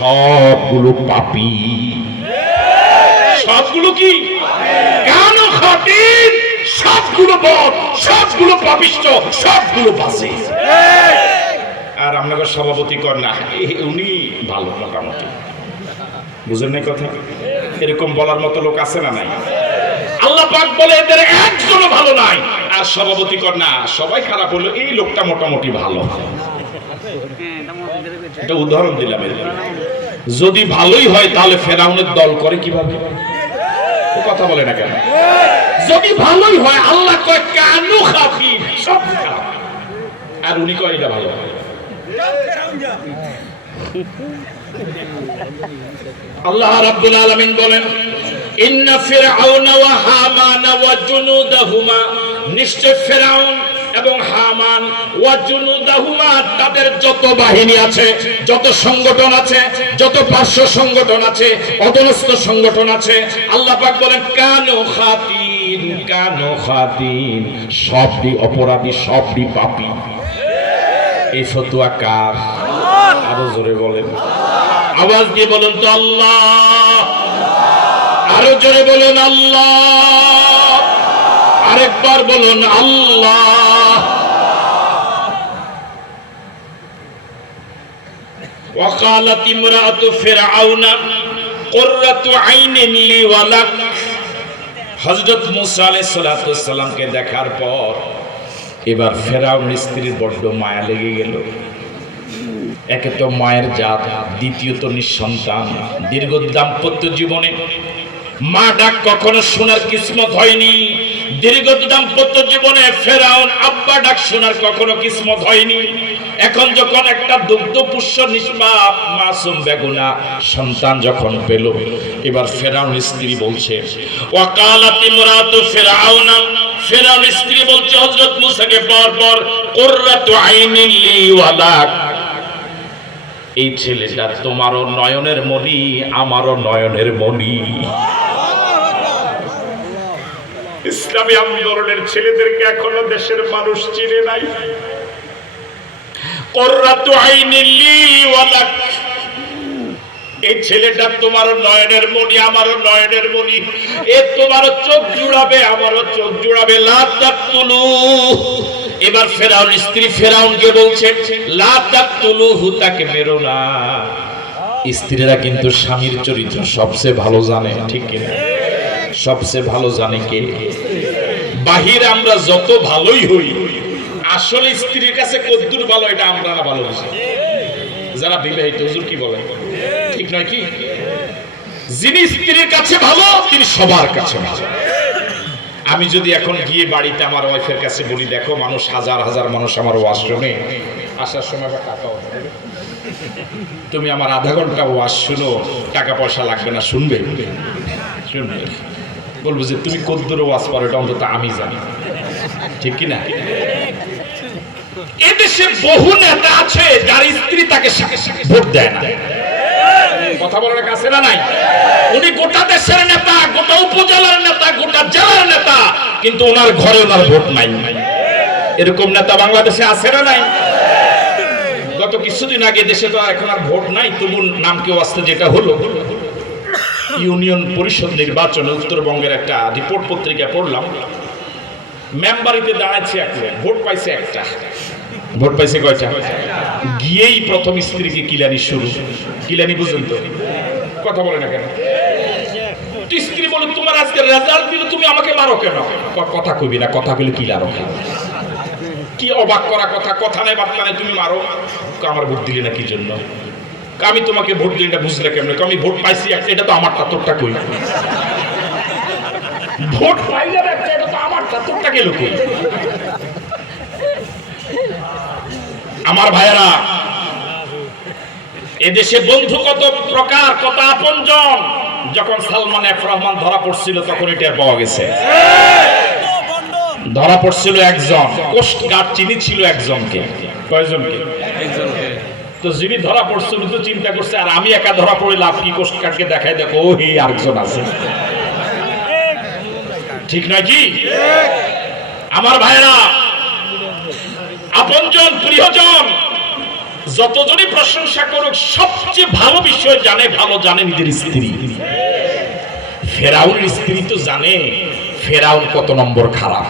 সবগুলো পাপি। সবগুলো কি? কেন খাটিন সবগুলো বদ সবগুলো পাপিষ্ট সবগুলো বাসে আর আপনাকে সভাপতি কর না উনি ভালো মোটামুটি। বুঝেন নাই কথা? এরকম বলার মতো লোক আছে না নাই? আল্লাহ পাক বলে এদের একজনও ভালো নাই। আর সভাপতি কর না, সবাই খারাপ হলো এই লোকটা মোটামুটি ভালো। এটা উদাহরণ দিলাম যদি ভালোই হয়, তাহলে ফেরাউনের দল করে কীভাবে? কথা বলে না কেন? যদি ভালোই হয়, আল্লাহ কয়, কানু খাফি সব আর উনি কয়, এটা ভালো আল্লাহ রাব্বুল আলামিন বলেন, ইন্না ফিরআউনা ওয়া হামানা ওয়া জুনুদাহুমা। নিশ্চয় ফিরআউন এবং হামান ওয়া জুনুদাহুমা, তাদের যত বাহিনী আছে, যত সংগঠন আছে, যত পার্শ্ব সংগঠন আছে অধনস্থ সংগঠন আছে, আল্লাহ পাক বলেন, কানু খাতিন কানু খাতিন সবটি অপরাধী সবটি পাপী। এই ফতুয়া কার? আরও জোরে বলেন। আওয়াজ দিয়ে বলুন তো আল্লাহ। আরও জোরে বলুন আল্লাহ। আরেকবার বলুন আল্লাহ। وقالت امرأة فرعون قرة عين لي ولك হযরত মুসা আলাইহিস সালামকে দেখার পর এবার ফেরাউন স্ত্রীর বড্ড মায়া লেগে গেল একে তো মায়ের জাত দ্বিতীয়ত নিঃসন্তান দীর্ঘ দাম্পত্য জীবনে মা ডাক কখনো শোনার কিসমত হয়নি দীর্ঘ দাম্পত্য জীবনে ফেরাউন আব্বা ডাক শোনার কখনো কিসমত হয়নি এখন যখন একটা দুগ্ধ পুষ্য নিষ্পাপ মাসুম বেগুনা সন্তান যখন পেল, এবার ফেরাউন স্ত্রী বলছে, ওয়াকালাতি মুরাতু ফেরাউনা। ফেরাউন স্ত্রী বলছে, হযরত মুসাকে পর পর কুররাতু আইনিন লি ওয়ালাক। এই ছেলেটা তোমারও নয়নের মণি, আমারও নয়নের মণি। ইসলামী আন্দোলনের ছেলেদেরকে এখনও দেশের মানুষ চিনে নাই। এই ছেলেটা তোমারও নয়নের মণি, আমারও নয়নের মণি। এ তোমারও চোখ জুড়াবে, আমারও চোখ জুড়াবে। লা তাকতুলু। এবার ফেরাউন, স্ত্রী ফেরাউনকে বলছে, লা তাকতুলু তাকে মেরো না। স্ত্রীরা কিন্তু স্বামীর চরিত্র সবচেয়ে ভালো জানে, ঠিক কিনা? সবচেয়ে ভালো জানে কে? বাহিরে আমরা যত ভালোই হই আসলে স্ত্রীর কাছে কদ্দুর ভালো, এটা আমরা না ভালো বুঝি। যারা বিবাহিত, হুজুর কি বলে ঠিক নয় কি? যিনি স্ত্রীর কাছে ভালো, তিনি সবার কাছে ভালো। আমি যদি এখন গিয়ে বাড়িতে আমার ওয়াইফের কাছে বলি, দেখো, মানুষ হাজার হাজার মানুষ আমার ওয়াশ আসার সময় আবার টাকা তুমি আমার আধা ঘণ্টা ওয়াশ শুনো, টাকা পয়সা লাগবে না, শুনবে? শুনবে। বলব যে, তুমি কদ্দুর ওয়াশ পারো এটা অন্তত আমি জানি। ঠিক কি না? এদেশে বহু নেতা আছে যার স্ত্রী তাকে ভোট দেয় না। কথা বলার কাছে না নাই? উনি গোটা দেশের নেতা, গোটা উপজেলার নেতা, গোটা জেলার নেতা, কিন্তু ওনার ঘরে ওনার ভোট নাই। এরকম নেতা বাংলাদেশে আছে না নাই? গত কিছুদিন আগে দেশে তো এখন আর ভোট নাই তবু নাম কেউ আসতে যেটা হলো? ইউনিয়ন পরিষদ নির্বাচনে উত্তরবঙ্গের একটা রিপোর্ট পত্রিকা পড়লাম মেম্বারিতে দাঁড়াচ্ছে একটা ভোট পাইছে একটা। ভোট পাইছে কয়টা? গিয়েই প্রথম স্ত্রীকে কিলানি শুরু। কিলানি বুঝুন তো। কথা বলে না কেন? স্ত্রী বলে, তোমার আজকে রেজাল্ট দিলে তুমি আমাকে মারো কেন? কথা কইবি না, কথা কইলে কি লারো কি অবাক করা কথা? কথা নাই, বার্তা নাই, তুমি মারো। আমার ভোট দিলে না কি জন্য? আমি তোমাকে ভোট দিলে এটা বুঝলে কেমন? আমি ভোট পাইছি, এটা তো আমারটা, তোরটা কই? ভোট পাইলে একটা এটা তো আমারটা তোরটা গেল আমার ভাইয়েরা এদেশে বন্ধু কত প্রকার কত আপনজন যখন সালমান এফ রহমান ধরা পড়ছিল তখন এটা পাওয়া গেছে। ধরা পড়ছিল একজন কোস্ট গার্ড চিনি ছিল একজনকে। কয়জনকে? তো যিনি ধরা পড়ছিল তো চিন্তা করছে আর আমি একা ধরা পড়ে লাভ কি কোস্ট গার্ডকে দেখাই দেখো ও হে আরেকজন আছে। ঠিক নাকি আমার ভাইরা আপনজন প্রিয়জন যতজনই প্রশংসা করুক, সবচেয়ে ভালো বিষয় জানে, ভালো জানে নিজের স্ত্রী। ফেরাউনের স্ত্রী তো জানে, ফেরাউন কত নম্বর খারাপ।